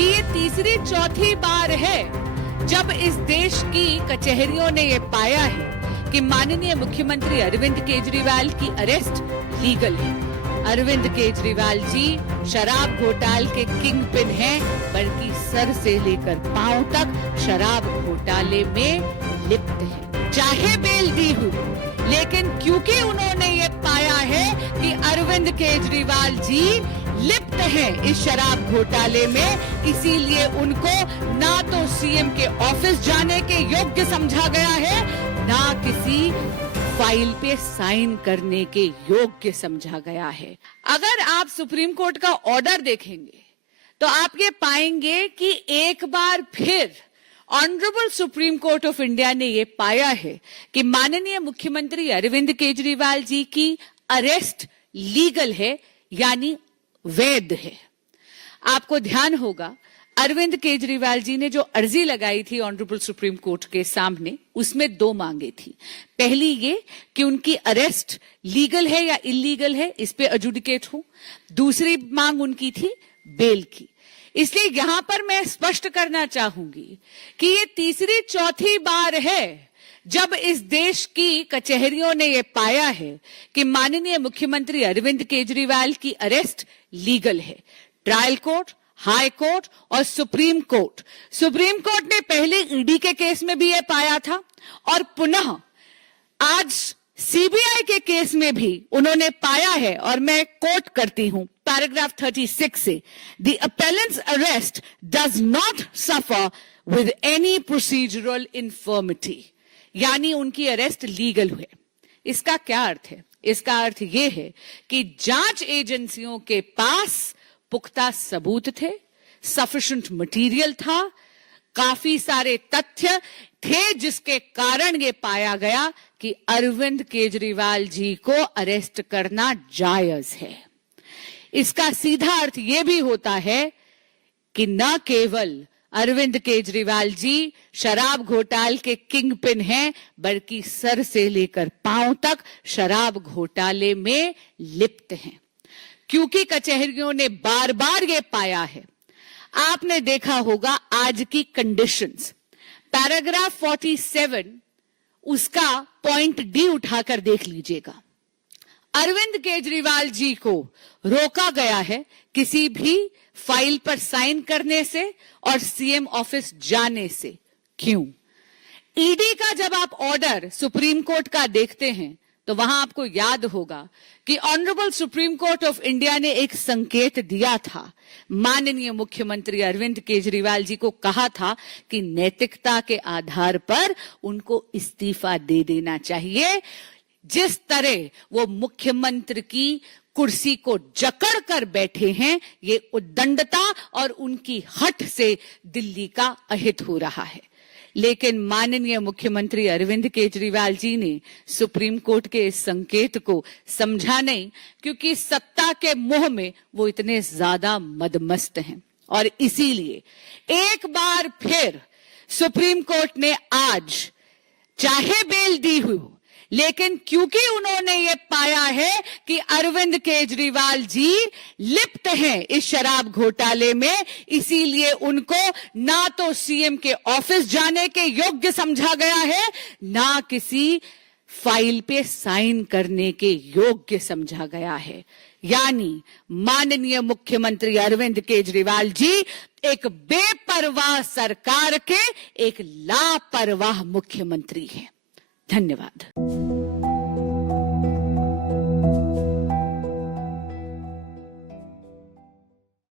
कि ये तीसरी चौथी बार है जब इस देश की कचहरियों ने ये पाया है कि माननीय मुख्यमंत्री अरविंद केजरीवाल की अरेस्ट लीगल है। अरविंद केजरीवाल जी शराब घोटाले के किंग पिन हैं, बल्कि सर से लेकर पांव तक शराब घोटाले में लिप्त हैं। चाहे बेल दी हुई, लेकिन क्योंकि उन्होंने ये पाया है कि अरविंद केजरीवाल जी लिप्त हैं इस शराब घोटाले में, इसीलिए उनको ना तो सीएम के ऑफिस जाने के योग्य समझा गया है, ना किसी फाइल पे साइन करने के योग्य समझा गया है। अगर आप सुप्रीम कोर्ट का ऑर्डर देखेंगे तो आप ये पाएंगे कि एक बार फिर honourable supreme court of India ने ये पाया है कि माननीय मुख्यमंत्री अरविंद केजरीवाल जी की अरेस्ट लीगल है, यानी वैध है। आपको ध्यान होगा अरविंद केजरीवाल जी ने जो अर्जी लगाई थी ऑनरेबल सुप्रीम कोर्ट के सामने, उसमें दो मांगे थी। पहली ये कि उनकी अरेस्ट लीगल है या इलीगल है, इस पे एडजुडिकेट हो। दूसरी मांग उनकी थी बेल की। इसलिए यहां पर मैं स्पष्ट करना चाहूंगी कि ये तीसरी चौथी बार है जब इस देश की कचहरियों ने ये पाया है कि माननीय मुख्यमंत्री अरविंद केजरीवाल की अरेस्ट लीगल है। ट्रायल कोर्ट, हाई कोर्ट और सुप्रीम कोर्ट ने पहले ईडी के केस में भी ये पाया था और पुनः आज सीबीआई के केस में भी उन्होंने पाया है। और मैं कोट करती हूं पैराग्राफ 36 से, the appellant's arrest does not suffer with any procedural infirmity, यानी उनकी अरेस्ट लीगल हुए। इसका क्या अर्थ है? इसका अर्थ यह है कि जांच एजेंसियों के पास पुख्ता सबूत थे, सफिशिएंट मटेरियल था, काफी सारे तथ्य थे, जिसके कारण ये पाया गया कि अरविंद केजरीवाल जी को अरेस्ट करना जायज है। इसका सीधा अर्थ यह भी होता है कि न केवल अरविंद केजरीवाल जी शराब घोटाले के किंग पिन हैं, बल्कि सर से लेकर पांव तक शराब घोटाले में लिप्त हैं, क्योंकि कचहरियों ने बार बार ये पाया है। आपने देखा होगा आज की कंडीशंस, पैराग्राफ 47 उसका पॉइंट डी उठाकर देख लीजिएगा। अरविंद केजरीवाल जी को रोका गया है किसी भी फाइल पर साइन करने से और सीएम ऑफिस जाने से। क्यों? ईडी का जब आप ऑर्डर सुप्रीम कोर्ट का देखते हैं तो वहां आपको याद होगा कि honourable supreme court of India ने एक संकेत दिया था। माननीय मुख्यमंत्री अरविंद केजरीवाल जी को कहा था कि नैतिकता के आधार पर उनको इस्तीफा दे देना चाहिए। जिस तरह वो मुख्यमंत्री की कुर्सी को जकड़ कर बैठे हैं, ये उद्दंडता और उनकी हट से दिल्ली का अहित हो रहा है। लेकिन माननीय मुख्यमंत्री अरविंद केजरीवाल जी ने सुप्रीम कोर्ट के इस संकेत को समझा नहीं, क्योंकि सत्ता के मोह में वो इतने ज्यादा मदमस्त हैं। और इसीलिए एक बार फिर सुप्रीम कोर्ट ने आज चाहे बेल दी हुई, लेकिन क्योंकि उन्होंने ये पाया है कि अरविंद केजरीवाल जी लिप्त हैं इस शराब घोटाले में, इसीलिए उनको ना तो सीएम के ऑफिस जाने के योग्य समझा गया है, ना किसी फाइल पे साइन करने के योग्य समझा गया है। यानी माननीय मुख्यमंत्री अरविंद केजरीवाल जी एक बेपरवाह सरकार के एक लापरवाह मुख्यमंत्री हैं। धन्यवाद।